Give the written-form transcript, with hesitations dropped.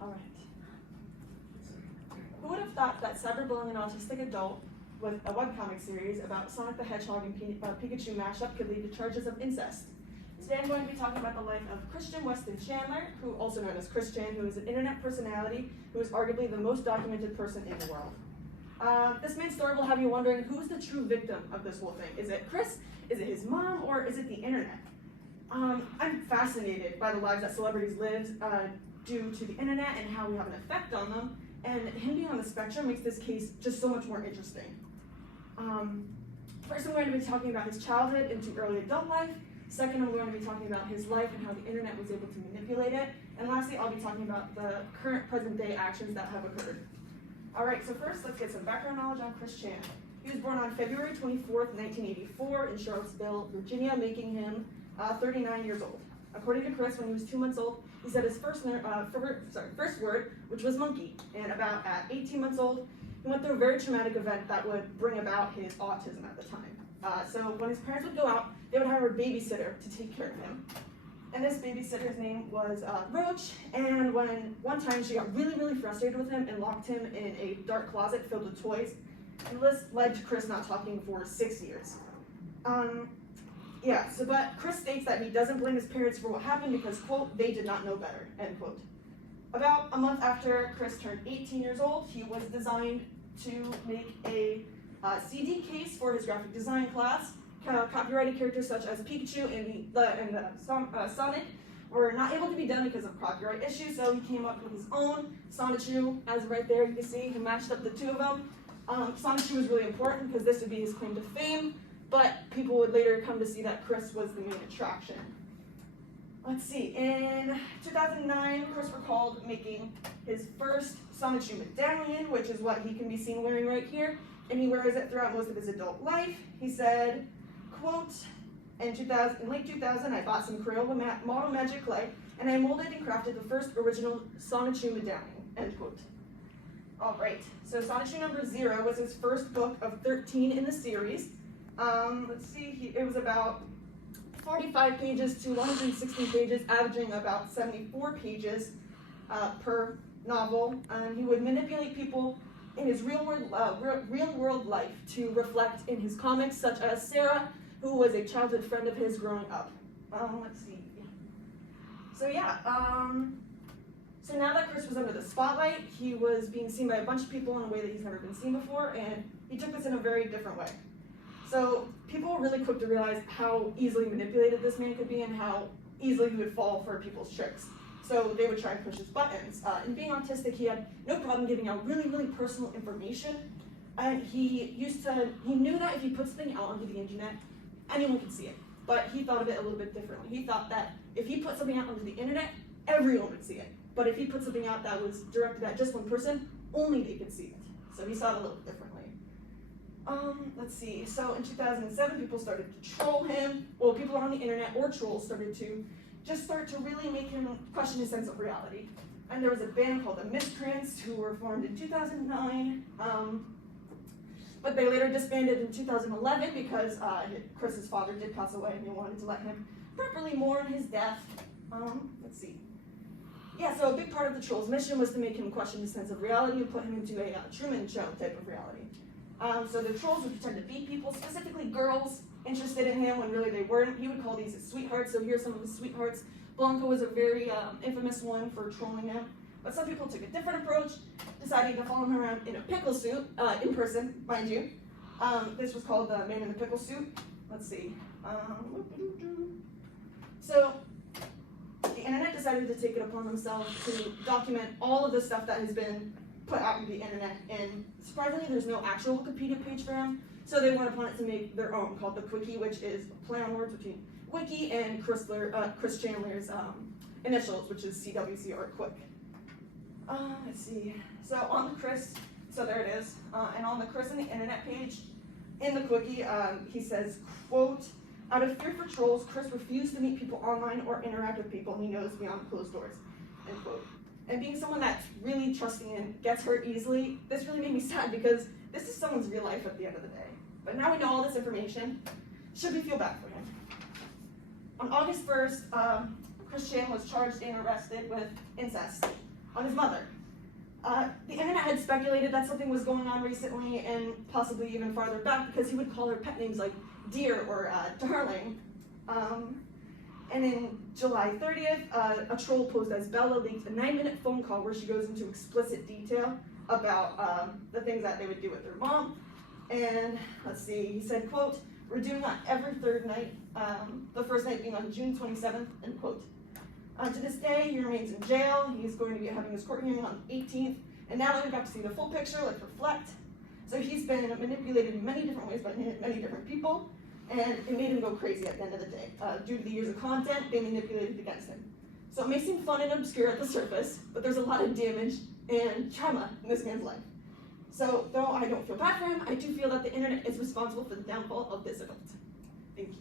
All right. Who would have thought that cyberbullying an autistic adult with a webcomic series about Sonic the Hedgehog and Pikachu mashup could lead to charges of incest? Today I'm going to be talking about the life of Christian Weston Chandler, who also known as Chris Chan, who is an internet personality who is arguably the most documented person in the world. This man's story will have you wondering, who's the true victim of this whole thing? Is it Chris? Is it his mom? Or is it the internet? I'm fascinated by the lives that celebrities live due to the internet and how we have an effect on them. And him being on the spectrum makes this case just so much more interesting. First, I'm going to be talking about his childhood into early adult life. Second, I'm going to be talking about his life and how the internet was able to manipulate it. And lastly, I'll be talking about the current present-day actions that have occurred. All right, so first, let's get some background knowledge on Chris Chan. He was born on February 24th, 1984 in Charlottesville, Virginia, making him 39 years old. According to Chris, when he was 2 months old, he said his first word, which was monkey. And about at 18 months old, he went through a very traumatic event that would bring about his autism at the time. So when his parents would go out, they would hire a babysitter to take care of him. And this babysitter's name was Roach, and one time she got really frustrated with him and locked him in a dark closet filled with toys, and this led to Chris not talking for 6 years. But Chris states that he doesn't blame his parents for what happened because, quote, they did not know better, end quote. About a month after Chris turned 18 years old, he was designed to make a CD case for his graphic design class. Copyrighted characters such as Pikachu and Sonic were not able to be done because of copyright issues, so he came up with his own Sonichu, as right there you can see, he matched up the two of them. Sonichu was really important because this would be his claim to fame, but people would later come to see that Chris was the main attraction. Let's see, in 2009, Chris recalled making his first Sonichu medallion, which is what he can be seen wearing right here, and he wears it throughout most of his adult life. He said, quote, in late 2000, I bought some Crayola model magic clay, and I molded and crafted the first original Sonichu medallion, end quote. All right, so Sonichu number 0 was his first book of 13 in the series. Let's see, it was about 45 pages to 116 pages, averaging about 74 pages per novel. He would manipulate people in his real world life to reflect in his comics, such as Sarah, who was a childhood friend of his growing up. Let's see. So now that Chris was under the spotlight, he was being seen by a bunch of people in a way that he's never been seen before, and he took this in a very different way. So people were really quick to realize how easily manipulated this man could be and how easily he would fall for people's tricks. So they would try and push his buttons. And being autistic, he had no problem giving out really personal information. And he knew that if he put something out onto the internet, anyone could see it. But he thought of it a little bit differently. He thought that if he put something out onto the internet, everyone would see it. But if he put something out that was directed at just one person, only they could see it. So he saw it a little bit differently. Let's see, so in 2007, people started to troll him. Well, people on the internet or trolls started to really make him question his sense of reality. And there was a band called the Miscreants who were formed in 2009. But they later disbanded in 2011 because Chris's father did pass away and they wanted to let him properly mourn his death. Let's see. Yeah, so a big part of the troll's mission was to make him question his sense of reality and put him into a Truman Show type of reality. So the trolls would pretend to be people, specifically girls, interested in him when really they weren't. He would call these his sweethearts, so here's some of his sweethearts. Blanca was a very infamous one for trolling him. But some people took a different approach, deciding to follow him around in a pickle suit, in person, mind you. This was called the Man in the Pickle Suit. Let's see. So the internet decided to take it upon themselves to document all of the stuff that has been put out on the internet, and surprisingly there's no actual Wikipedia page for him, so they went upon it to make their own called the Quickie, which is a play on words between Wiki and Chris Chandler's initials, which is CWC or Quick. Let's see, so on the Chris, so there it is, and on the Chris and the internet page, in the Quickie, he says, quote, out of fear for trolls, Chris refused to meet people online or interact with people he knows beyond closed doors, end quote. And being someone that's really trusting and gets hurt easily, this really made me sad because this is someone's real life at the end of the day. But now we know all this information. Should we feel bad for him? On August 1st, Chris Chan was charged and arrested with incest. on his mother. The internet had speculated that something was going on recently and possibly even farther back because he would call her pet names like dear or darling. And in July 30th, a troll posed as Bella leaked a 9-minute phone call where she goes into explicit detail about the things that they would do with their mom. And let's see, he said, quote, "We're doing that every third night, the first night being on June 27th, end quote. To this day, he remains in jail. He's going to be having his court hearing on the 18th. And now that we got to see the full picture, let's reflect. So he's been manipulated in many different ways by many different people, and it made him go crazy at the end of the day. Due to the years of content, they manipulated against him. So it may seem fun and obscure at the surface, but there's a lot of damage and trauma in this man's life. So though I don't feel bad for him, I do feel that the internet is responsible for the downfall of this adult. Thank you.